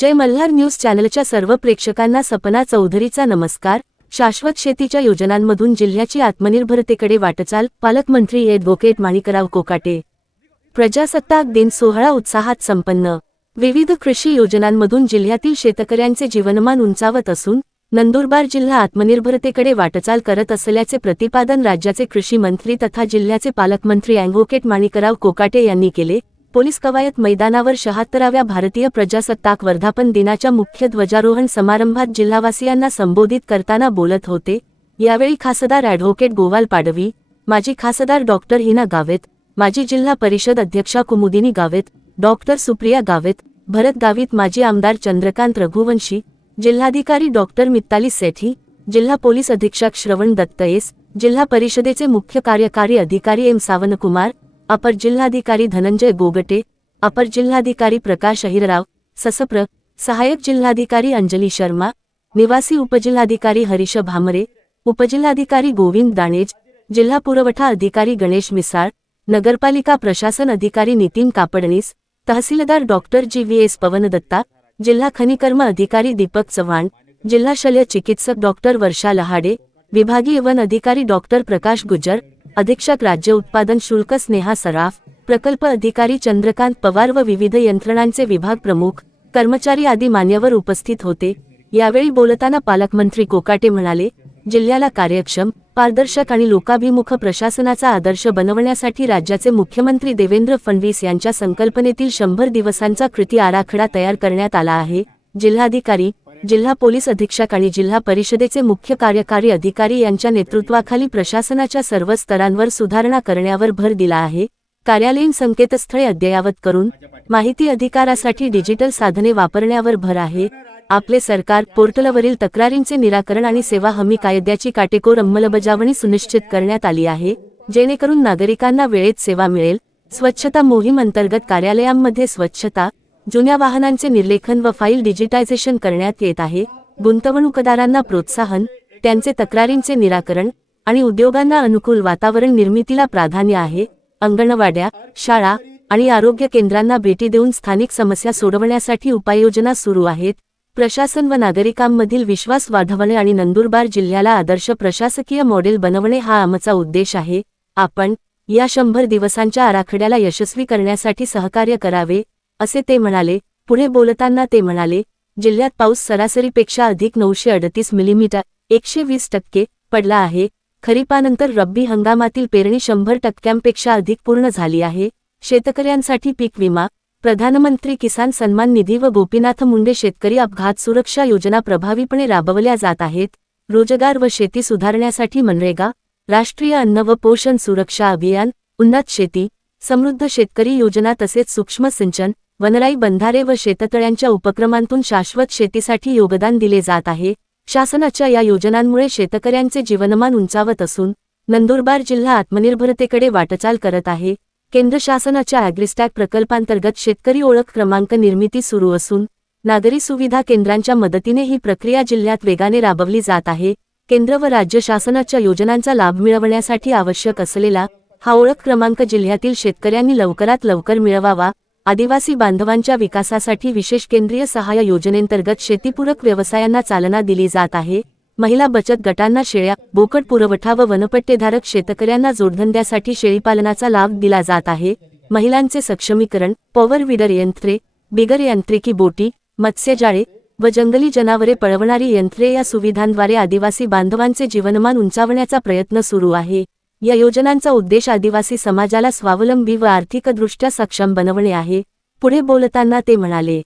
जय Malhar news चॅनलच्या सर्व प्रेक्षकांना सपना चौधरीचा नमस्कार. शाश्वत शेतीच्या योजनांमधून जिल्ह्याची आत्मनिर्भरतेकडे वाटचाल पालकमंत्री एडव्होकेट माणिकराव कोकाटे. प्रजासत्ताक दिन सोहळा उत्साहात संपन्न. विविध कृषी योजनांमधून जिल्ह्यातील शेतकऱ्यांचे जीवनमान उंचावत असून नंदुरबार जिल्हा आत्मनिर्भरतेकडे वाटचाल करत असल्याचे प्रतिपादन राज्याचे कृषी मंत्री तथा जिल्ह्याचे पालकमंत्री अॅडव्होकेट माणिकराव कोकाटे यांनी केले. पोलीस कवायत मैदानावर शहात्तराव्या भारतीय प्रजासत्ताक वर्धापन दिनाच्या मुख्य ध्वजारोहण समारंभात जिल्हावासियांना संबोधित करताना बोलत होते. यावेळी खासदार ॲडव्होकेट गोवाल पाडवी माजी खासदार डॉक्टर हिना गावेत माजी जिल्हा परिषद अध्यक्षा कुमुदिनी गावेत डॉक्टर सुप्रिया गावेत भरत गावित माजी आमदार चंद्रकांत रघुवंशी जिल्हाधिकारी डॉक्टर मित्ताली सेठी जिल्हा पोलीस अधीक्षक श्रवण दत्तयेस जिल्हा परिषदेचे मुख्य कार्यकारी अधिकारी एम सावनकुमार अपर जिल्हाधिकारी धनंजय गोगटे अपर जिल्हाधिकारी प्रकाश अहिरराव ससप्र सहायक जिल्हाधिकारी अंजली शर्मा निवासी उपजिल्हाधिकारी हरीश भामरे उपजिल्हाधिकारी गोविंद दाणेज जिल्हा पुरवठा अधिकारी गणेश मिसाळ नगरपालिका प्रशासन अधिकारी नितीन कापडणीस तहसीलदार डॉक्टर जी व्ही एस पवनदत्ता जिल्हा खनिकर्म अधिकारी दीपक चव्हाण जिल्हा शल्य चिकित्सक डॉक्टर वर्षा लहाडे विभागीय वन अधिकारी डॉक्टर प्रकाश गुज्जर अधीक्षक राज्य उत्पादन शुल्क स्नेहा सराफ प्रकल्प अधिकारी चंद्रकांत पवार व विविध यंत्रणांचे विभाग प्रमुख कर्मचारी आदी मान्यवर उपस्थित होते. यावेळी बोलताना पालकमंत्री कोकाटे म्हणाले जिल्ह्याला कार्यक्षम पारदर्शक आणि लोकाभिमुख प्रशासनाचा आदर्श बनवण्यासाठी राज्याचे मुख्यमंत्री देवेंद्र फडणवीस यांच्या संकल्पनेतील शंभर दिवसांचा कृती आराखडा तयार करण्यात आला आहे. जिल्हाधिकारी जिल्हा पोलीस अधीक्षक आणि जिल्हा परिषदेचे मुख्य कार्यकारी अधिकारी यांच्या नेतृत्वाखाली प्रशासनाच्या सर्व स्तरांवर सुधारणा करण्यावर भर दिला आहे. कार्यालयीन संकेतस्थळे अद्ययावत करून माहिती अधिकारासाठी डिजिटल साधने वापरण्यावर भर आहे. आपले सरकार पोर्टलवरील तक्रारींचे निराकरण आणि सेवा हमी कायद्याची काटेकोर अंमलबजावणी सुनिश्चित करण्यात आली आहे. जेणेकरून नागरिकांना वेळेत सेवा मिळेल. स्वच्छता मोहीम अंतर्गत कार्यालयांमध्ये स्वच्छता जुन्या वाहनांचे निर्लेखन व फाईल डिजिटायझेशन करण्यात येत आहे. गुंतवणूकदारांना प्रोत्साहन त्यांचे तक्रारींचे निराकरण आणि उद्योगांना अनुकूल वातावरण निर्मितीला प्राधान्य आहे. अंगणवाड्या शाळा आणि आरोग्य केंद्रांना भेटी देऊन स्थानिक समस्या सोडवण्यासाठी उपाययोजना सुरू आहेत. प्रशासन व नागरिकांमधील विश्वास वाढवणे आणि नंदुरबार जिल्ह्याला आदर्श प्रशासकीय मॉडेल बनवणे हा आमचा उद्देश आहे. आपण या शंभर दिवसांच्या आराखड्याला यशस्वी करण्यासाठी सहकार्य करावे असे ते म्हणाले. पुढे बोलताना ते म्हणाले जिल्ह्यात पाऊस सरासरीपेक्षा अधिक नऊशे अडतीस मिलीमीटर एकशे वीस टक्के पडला आहे. खरीपानंतर रब्बी हंगामातील पेरणी शंभर टक्क्यांपेक्षा अधिक पूर्ण झाली आहे. शेतकऱ्यांसाठी पीक विमा प्रधानमंत्री किसान सन्मान निधी व गोपीनाथ मुंडे शेतकरी अपघात सुरक्षा योजना प्रभावीपणे राबवल्या जात आहेत. रोजगार व शेती सुधारण्यासाठी मनरेगा राष्ट्रीय अन्न व पोषण सुरक्षा अभियान उन्नत शेती समृद्ध शेतकरी योजना तसेच सूक्ष्म सिंचन वनराई बंधारे व शेततळ्यांच्या उपक्रमांतून शाश्वत शेतीसाठी योगदान दिले जात आहे. शासनाच्या या योजनांमुळे शेतकऱ्यांचे जीवनमान उंचावत असून नंदुरबार जिल्हा आत्मनिर्भरतेकडे वाटचाल करत आहे. केंद्र शासनाच्या अॅग्रिस्टॅक प्रकल्पांतर्गत शेतकरी ओळख क्रमांक निर्मिती सुरू असून नागरी सुविधा केंद्रांच्या मदतीने ही प्रक्रिया जिल्ह्यात वेगाने राबवली जात आहे. केंद्र व राज्य शासनाच्या योजनांचा लाभ मिळवण्यासाठी आवश्यक असलेला हा ओळख क्रमांक जिल्ह्यातील शेतकऱ्यांनी लवकरात लवकर मिळवावा. आदिवासी बांधवांच्या विकासासाठी विशेष केंद्रीय सहाय्य योजनेंतर्गत शेतीपूरक व्यवसायांना चालना दिली जात आहे. महिला बचत गटांना शेळ्या बोकड पुरवठा व वनपट्टेधारक शेतकऱ्यांना जोडधंद्यासाठी शेळीपालनाचा लाभ दिला जात आहे. महिलांचे सक्षमीकरण पॉवर विडर यंत्रे बिगर यांत्रिकी बोटी मत्स्यजाळे व जंगली जनावरे पळवणारी यंत्रे या सुविधांद्वारे आदिवासी बांधवांचे जीवनमान उंचावण्याचा प्रयत्न सुरू आहे. या योजनांचा उद्देश आदिवासी समाजाला स्वावलंबी व आर्थिकदृष्ट्या सक्षम बनवणे आहे पुढे बोलताना ते म्हणाले.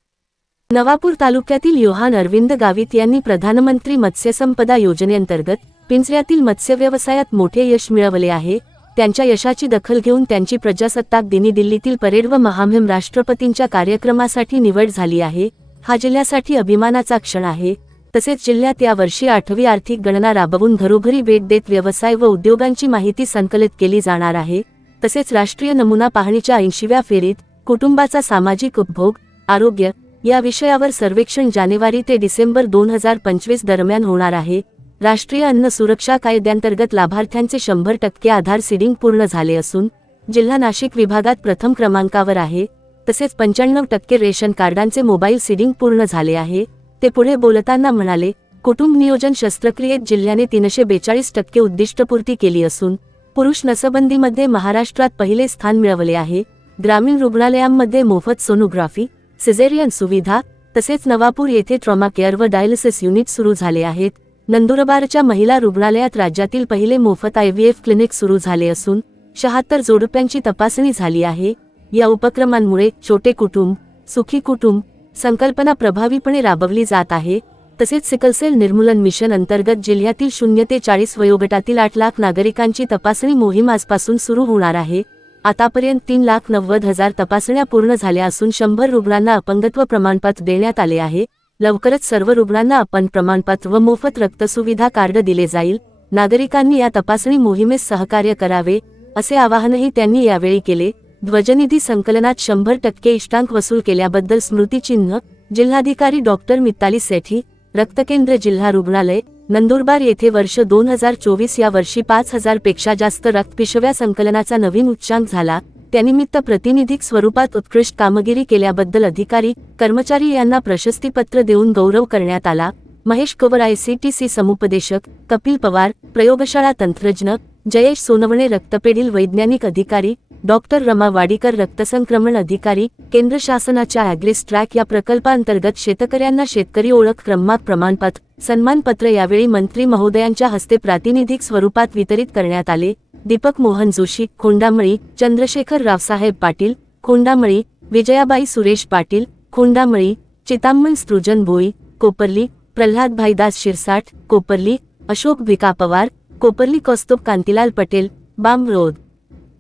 नवापूर तालुक्यातील योहान अरविंद गावित यांनी प्रधानमंत्री मत्स्यसंपदा योजनेअंतर्गत पिंजऱ्यातील मत्स्यव्यवसायात मोठे यश मिळवले आहे त्यांच्या यशाची दखल घेऊन त्यांची प्रजासत्ताक दिनी दिल्लीतील परेड व महामहिम राष्ट्रपतींच्या कार्यक्रमासाठी निवड झाली आहे हा जिल्ह्यासाठी अभिमानाचा क्षण आहे तसेच जिल्ह्यात यावर्षी आठवी आर्थिक गणना राबवून घरोघरी भेट देत व्यवसाय व उद्योगांची माहिती संकलित केली जाणार आहे. तसेच राष्ट्रीय नमुना पाहणीच्या ऐंशीव्या फेरीत कुटुंबाचा सामाजिक उपभोग आरोग्य या विषयावर सर्वेक्षण जानेवारी ते डिसेंबर दोन हजार पंचवीस दरम्यान होणार आहे. राष्ट्रीय अन्न सुरक्षा कायद्यांतर्गत लाभार्थ्यांचे शंभर टक्के आधार सीडिंग पूर्ण झाले असून जिल्हा नाशिक विभागात प्रथम क्रमांकावर आहे. तसेच पंच्याण्णव टक्के रेशन कार्डांचे मोबाईल सीडिंग पूर्ण झाले आहे. ते पुढे बोलताना म्हणाले कुटुंब नियोजन शस्त्रक्रियेत जिल्ह्याने तीनशे बेचाळीस टक्के उद्दिष्टपूर्ती केली असून पुरुष नसबंदीमध्ये महाराष्ट्रात पहिले स्थान मिळवले आहे. ग्रामीण रुग्णालयांमध्ये मोफत सोनोग्राफी सिझेरियन सुविधा तसेच नवापूर येथे ट्रॉमा केअर व डायलिसिस युनिट सुरू झाले आहेत. नंदुरबारच्या महिला रुग्णालयात राज्यातील पहिले मोफत आयव्हीएफ क्लिनिक सुरू झाले असून शहात्तर जोडप्यांची तपासणी झाली आहे. या उपक्रमांमुळे छोटे कुटुंब सुखी कुटुंब संकल्पना प्रभावीपणे राबवली जात आहे तसेच सिकलसेल निर्मूलन मिशन अंतर्गत जिल्ह्यातील शून्य ते चाळीस वयोगटातील आठ लाख नागरिकांची तपासणी मोहीम आजपासून सुरू होणार आहे. आतापर्यंत तीन लाख नव्वद हजार तपासण्या पूर्ण झाल्या असून शंभर रुग्णांना अपंगत्व प्रमाणपत्र देण्यात आले आहे. लवकरच सर्व रुग्णांना अपन प्रमाणपत्र व मोफत रक्तसुविधा कार्ड दिले जाईल. नागरिकांनी या तपासणी मोहिमेस सहकार्य करावे असे आवाहनही त्यांनी यावेळी केले. ध्वजनिधी संकलनात शंभर टक्के इष्टांक वसूल केल्याबद्दल स्मृतिचिन्ह जिल्हाधिकारी डॉक्टर मिताली सेठी रक्तकेंद्र जिल्हा रुग्णालय नंदुरबार येथे वर्ष दोन हजार चोवीस या वर्षी पाच हजारपेक्षा जास्त रक्तपिशव्या संकलनाचा नवीन उच्चांक झाला. त्यानिमित्त प्रतिनिधिक स्वरूपात उत्कृष्ट कामगिरी केल्याबद्दल अधिकारी कर्मचारी यांना प्रशस्तीपत्र देऊन गौरव करण्यात आला. महेश कवर आयसीटीसी समुपदेशक कपिल पवार प्रयोगशाळा तंत्रज्ञ जयेश सोनवणे रक्तपेढील वैज्ञानिक अधिकारी डॉक्टर रमा वाडीकर रक्तसंक्रमण अधिकारी केंद्र शासनाच्या ॲग्रिस ट्रॅक या प्रकल्पांतर्गत शेतकऱ्यांना शेतकरी ओळख क्रमांक प्रमाणपत्र सन्मानपत्र यावेळी मंत्री महोदयांच्या हस्ते प्रातिनिधिक स्वरूपात वितरित करण्यात आले. दीपक मोहन जोशी खोंडामळी चंद्रशेखर रावसाहेब पाटील खोंडामळी विजयाबाई सुरेश पाटील खोंडामळी चितांबन सृजन भोई कोपर्ली प्रल्हाद दास शिरसाट कोपर्ली अशोक भिका पवार कोपर्ली कौस्तुभ कांतीलाल पटेल बामरोद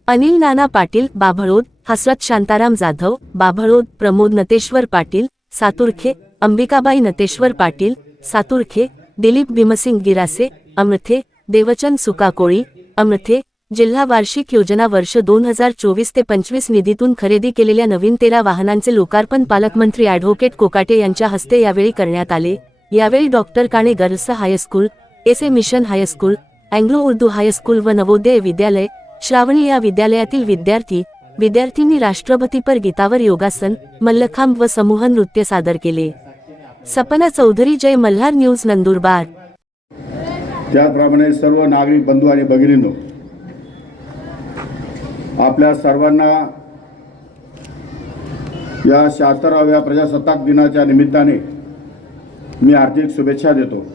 अनिल नाना पाटील बाभळोद हसरत शांताराम जाधव बाभळोद प्रमोद नतेश्वर पाटील सातुर्खे. अंबिकाबाई नतेश्वर पाटील सातुर्खे. दिलीप भीमसिंग गिरासे अमृथे. देवचंद सुकाकोळी अमृथे. जिल्हा वार्षिक योजना वर्ष दोन हजार चोवीस ते पंचवीस निधीतून खरेदी केलेल्या नवीन तेरा वाहनांचे लोकार्पण पालकमंत्री ॲडव्होकेट कोकाटे यांच्या हस्ते यावेळी करण्यात आले. यावेळी doctor Kane girls high school S A mission high school Anglo Urdu high school व नवोदय विद्यालय श्रावणी या विद्यालयातील विद्यार्थी विद्यार्थींनी राष्ट्रपतीपर गीतावर योगासन मल्लखांब व समूह नृत्य सादर केले. सपना चौधरी जय मल्हार न्यूज नंदुरबार. त्याप्रमाणे सर्व नागरिक बंधू आणि भगिनींनो आपल्या सर्वांना या शहात्तराव्या प्रजासत्ताक दिनाच्या निमित्ताने मी हार्दिक शुभेच्छा देतो.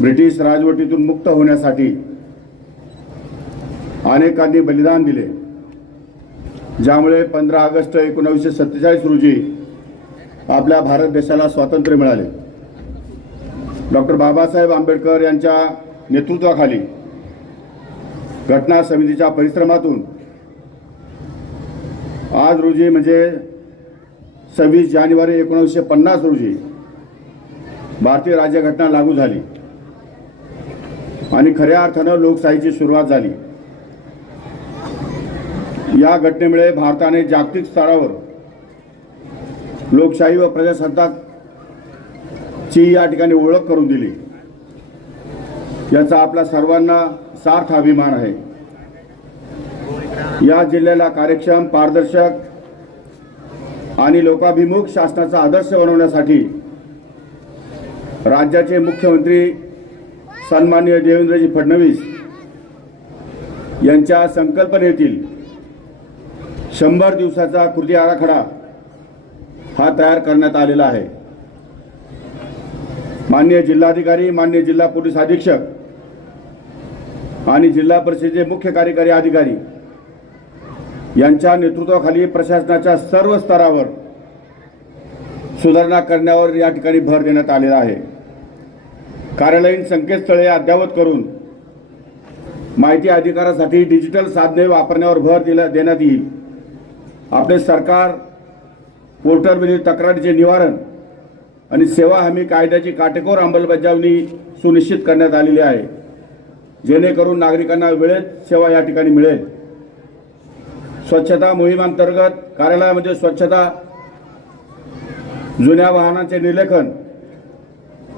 ब्रिटिश राजवटीतून मुक्त होण्यासाठी अनेकांनी बलिदान दिले. ज्यामुळे पंधरा ऑगस्ट एकोणावीसशे सत्तेचाळीस रोजी आपल्या भारत देशाला स्वातंत्र्य मिळाले. डॉक्टर बाबासाहेब आंबेडकर यांच्या नेतृत्वाखाली घटना समितीच्या परिश्रमातून आज रोजी म्हणजे सव्वीस जानेवारी एकोणीसशे पन्नास रोजी भारतीय राज्यघटना लागू झाली. आणि खऱ्या अर्थानं लोकशाहीची सुरुवात झाली. या घटनेमुळे भारताने जागतिक स्तरावर लोकशाही व प्रजासत्ताकची या ठिकाणी ओळख करून दिली. याचा आपला सर्वांना सार्थ अभिमान आहे. या जिल्ह्याला कार्यक्षम पारदर्शक आणि लोकाभिमुख शासनाचा आदर्श बनवण्यासाठी राज्याचे मुख्यमंत्री सन्माननीय देवेंद्रजी फडणवीस यांच्या संकल्पनेतील शंभर दिवसाचा कृती आराखडा हा तयार करण्यात आलेला आहे. मान्य जिल्हाधिकारी मान्य जिल्हा पोलीस अधीक्षक आणि जिल्हा परिषदेचे मुख्य कार्यकारी अधिकारी यांच्या नेतृत्वाखाली प्रशासनाच्या सर्व स्तरावर सुधारणा करण्यावर या ठिकाणी भर देण्यात आलेला आहे. कार्यालयीन संकेतस्थळे अद्ययावत करून माहिती अधिकारासाठी डिजिटल साधने वापरण्यावर भर दिला देण्यात येईल. आपले सरकार पोर्टलवरील तक्रारीचे निवारण आणि सेवा हमी कायद्याची काटेकोर अंमलबजावणी सुनिश्चित करण्यात आलेली आहे. जेणेकरून नागरिकांना वेळेत सेवा या ठिकाणी मिळेल. स्वच्छता मोहिमांतर्गत कार्यालयामध्ये स्वच्छता जुन्या वाहनांचे निलेखन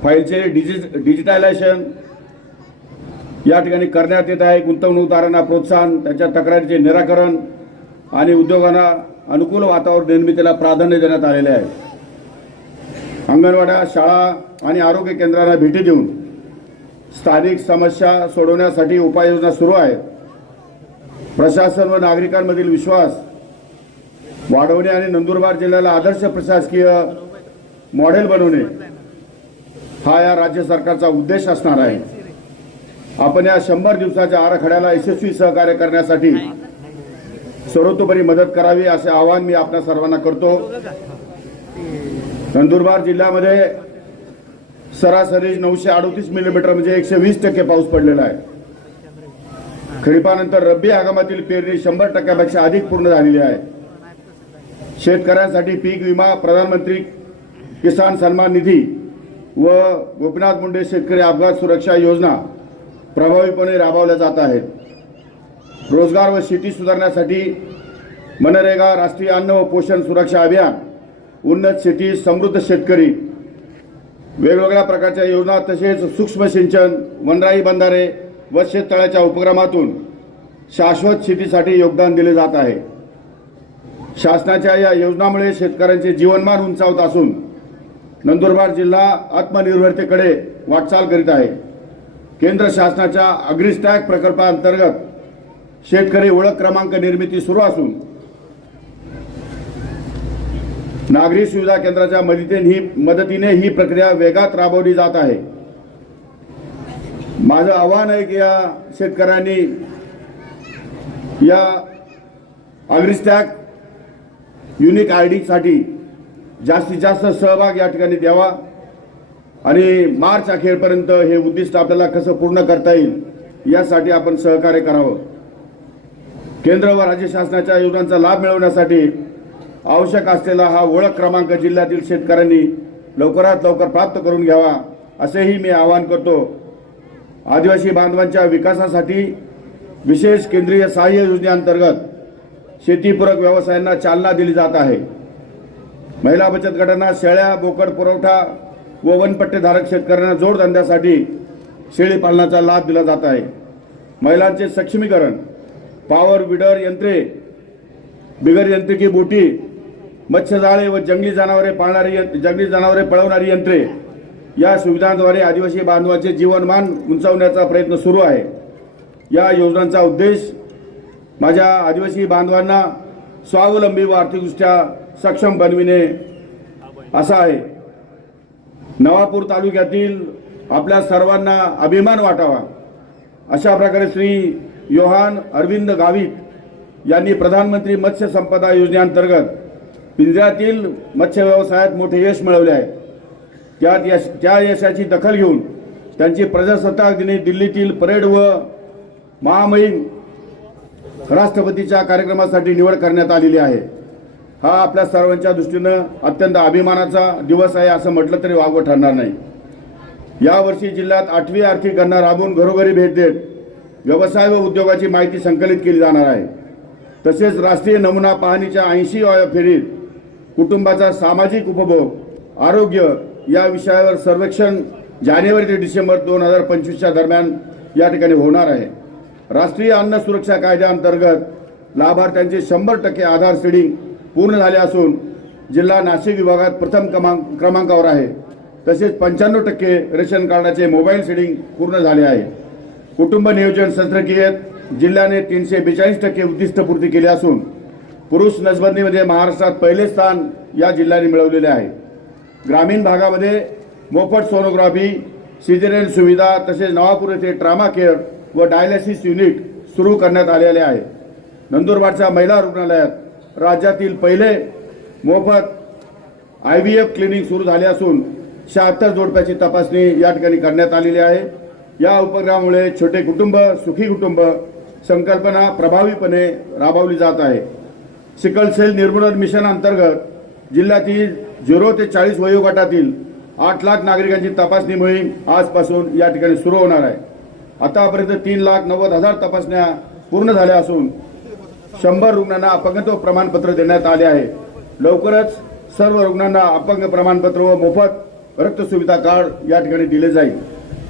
फाईलचे डिजि डिजिटलायझेशन या ठिकाणी करण्यात येत आहे. गुंतवणूकदारांना प्रोत्साहन. त्यांच्या तक्रारीचे निराकरण आणि उद्योगांना अनुकूल वातावरण निर्मितीला प्राधान्य देण्यात आलेले आहे. अंगणवाड्या शाळा आणि आरोग्य केंद्रांना भेटी देऊन स्थानिक समस्या सोडवण्यासाठी उपाययोजना सुरू आहेत. प्रशासन व नागरिकांमधील विश्वास वाढवणे आणि नंदुरबार जिल्ह्याला आदर्श प्रशासकीय मॉडेल बनवणे हा या राज्य सरकारचा उद्देश असणार आहे. आपण या शंभर दिवसाच्या आराखड्याला यशस्वी सहकार्य करण्यासाठी सर्वतोपरी मदत करावी असे आवाहन मी आपल्या सर्वांना करतो. नंदुरबार जिल्ह्यामध्ये सरासरी नऊशे अडोतीस मिलीमीटर म्हणजे एकशे वीस टक्के पाऊस पडलेला आहे. खरीपानंतर रब्बी हंगामातील पेरणी शंभर टक्क्यापेक्षा अधिक पूर्ण झालेली आहे. शेतकऱ्यांसाठी पीक विमा प्रधानमंत्री किसान सन्मान निधी व गोपीनाथ मुंडे शेतकरी अपघात सुरक्षा योजना प्रभावीपणे राबवल्या जात आहेत. रोजगार व शेती सुधारण्यासाठी मनरेगा राष्ट्रीय अन्न व पोषण सुरक्षा अभियान उन्नत शेती समृद्ध शेतकरी वेगवेगळ्या प्रकारच्या योजना तसेच सूक्ष्म सिंचन वनराई बंधारे व शेततळ्याच्या उपक्रमातून शाश्वत शेतीसाठी योगदान दिले जात आहे. शासनाच्या या योजनामुळे शेतकऱ्यांचे जीवनमान उंचावत असून नंदुरबार जिल्हा आत्मनिर्भरतेकडे वाटचाल करीत आहे. केंद्र शासनाच्या अग्रिस्टॅक प्रकल्पाअंतर्गत शेतकरी ओळख क्रमांक निर्मिती सुरू असून नागरी सुविधा केंद्राच्या मदतीने ही मदतीने ही प्रक्रिया वेगात राबवली जात आहे. माझं आव्हान आहे की या शेतकऱ्यांनी या अग्रिस्टॅक युनिक आय डीसाठी जास्तीत जास्त सहभाग या ठिकाणी द्यावा. आणि मार्च अखेरपर्यंत हे उद्दिष्ट आपल्याला कसं पूर्ण करता येईल यासाठी आपण सहकार्य करावं. केंद्र व राज्य शासनाच्या योजनांचा लाभ मिळवण्यासाठी आवश्यक असलेला हा ओळख क्रमांक जिल्ह्यातील शेतकऱ्यांनी लवकरात लवकर प्राप्त करून घ्यावा असेही मी आवाहन करतो. आदिवासी बांधवांच्या विकासासाठी विशेष केंद्रीय सहाय्य योजनेअंतर्गत शेतीपूरक व्यवसायांना चालना दिली जात आहे. महिला बचत गटांना शेळ्या बोकड पुरवठा व वनपट्टेधारक शेतकऱ्यांना जोडधंद्यासाठी शेळी पालनाचा लाभ दिला जात आहे. महिलांचे सक्षमीकरण पॉवर विडर यंत्रे बिगर यंत्रिकी बोटी मत्स्यजाळे व जंगली जनावरे पाळणारी जंगली जनावरे पळवणारी यंत्रे या सुविधांद्वारे आदिवासी बांधवांचे जीवनमान उंचावण्याचा प्रयत्न सुरू आहे. या योजनांचा उद्देश माझ्या आदिवासी बांधवांना स्वावलंबी व आर्थिकदृष्ट्या सक्षम बनविणे असं आहे. नवापूर तालुक्यातील आपल्या सर्वांना अभिमान वाटावा. अशा प्रकारे श्री योहान अरविंद गावित यांनी प्रधानमंत्री मत्स्य संपदा योजनेअंतर्गत पिंजऱ्यातील मत्स्य व्यवसायात मोठे यश मिळवले आहे. त्यात यश त्या यशाची दखल घेऊन त्यांची प्रजासत्ताक दिनी दिल्लीतील परेड व महामहिम राष्ट्रपतीच्या कार्यक्रमासाठी निवड करण्यात आलेली आहे. हा आपल्या सर्वांच्या दृष्टीनं अत्यंत अभिमानाचा दिवस आहे असं म्हटलं तरी वावं ठरणार नाही. यावर्षी जिल्ह्यात आठवी आर्थिक गणना राबवून घरोघरी भेट देत व्यवसाय व उद्योगाची माहिती संकलित केली जाणार आहे. तसेच राष्ट्रीय नमुना पाहणीच्या ऐंशी फेरीत कुटुंबाचा सामाजिक उपभोग आरोग्य या विषयावर सर्वेक्षण जानेवारी ते डिसेंबर दोन हजार पंचवीसच्या दरम्यान या ठिकाणी होणार आहे. राष्ट्रीय अन्न सुरक्षा कायद्याअंतर्गत लाभार्थ्यांचे शंभर टक्के आधार सीडिंग पूर्ण झाले असून जिल्हा नाशिक विभागात प्रथम क्रमांक क्रमांकावर आहे. तसेच पंच्याण्णव टक्के रेशन कार्डाचे मोबाईल सेडिंग पूर्ण झाले आहे. कुटुंब नियोजन शस्त्रक्रियेत जिल्ह्याने तीनशे बेचाळीस टक्के उद्दिष्टपूर्ती केली असून पुरुष नसबंदीमध्ये महाराष्ट्रात पहिले स्थान या जिल्ह्याने मिळवलेले आहे. ग्रामीण भागामध्ये मोफत सोनोग्राफी सिजेरियन सुविधा तसेच नवापूर येथे ट्रामा केअर व डायलिसिस युनिट सुरू करण्यात आलेले आहे. नंदुरबारच्या महिला रुग्णालयात राज्यातील पहिले मोफत आय व्ही एफ क्लिनिक सुरू झाले असून शहात्तर जोडप्याची तपासणी या ठिकाणी करण्यात आलेली आहे. या उपक्रमामुळे छोटे कुटुंब सुखी कुटुंब संकल्पना प्रभावीपणे राबवली जात आहे. सिकल सेल निर्मूलन मिशन अंतर्गत जिल्ह्यातील झिरो ते चाळीस वयोगटातील आठ लाख नागरिकांची तपासणी मोहीम आजपासून या ठिकाणी सुरू होणार आहे. आतापर्यंत तीन लाख नव्वद हजार तपासण्या पूर्ण झाल्या असून शंभर रुग्णांना अपंगत्व प्रमाणपत्र देण्यात आले आहे. लवकरच सर्व रुग्णांना अपंग प्रमाणपत्र व मोफत रक्त सुविधा कार्ड या ठिकाणी दिले जाईल.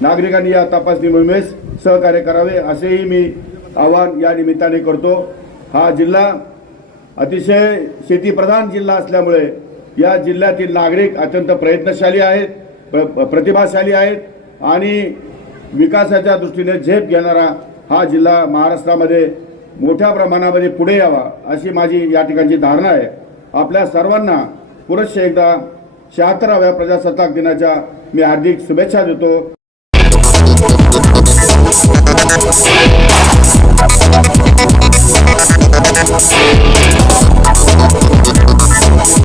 नागरिकांनी या तपासणी मोहिमेस सहकार्य करावे असेही मी आवाहन या निमित्ताने करतो. हा जिल्हा अतिशय शेतीप्रधान जिल्हा असल्यामुळे या जिल्ह्यातील नागरिक अत्यंत प्रयत्नशाली आहेत प्र- प्रतिभाशाली आहेत आणि विकासाच्या दृष्टीने झेप घेणारा हा जिल्हा महाराष्ट्रामध्ये मोठ्या प्रमाणामध्ये पुढे यावा अशी माझी या ठिकाणची धारणा आहे. आपल्या सर्वांना पुरुष एकदा शहात्तराव्या प्रजासत्ताक दिनाच्या मी हार्दिक शुभेच्छा देतो.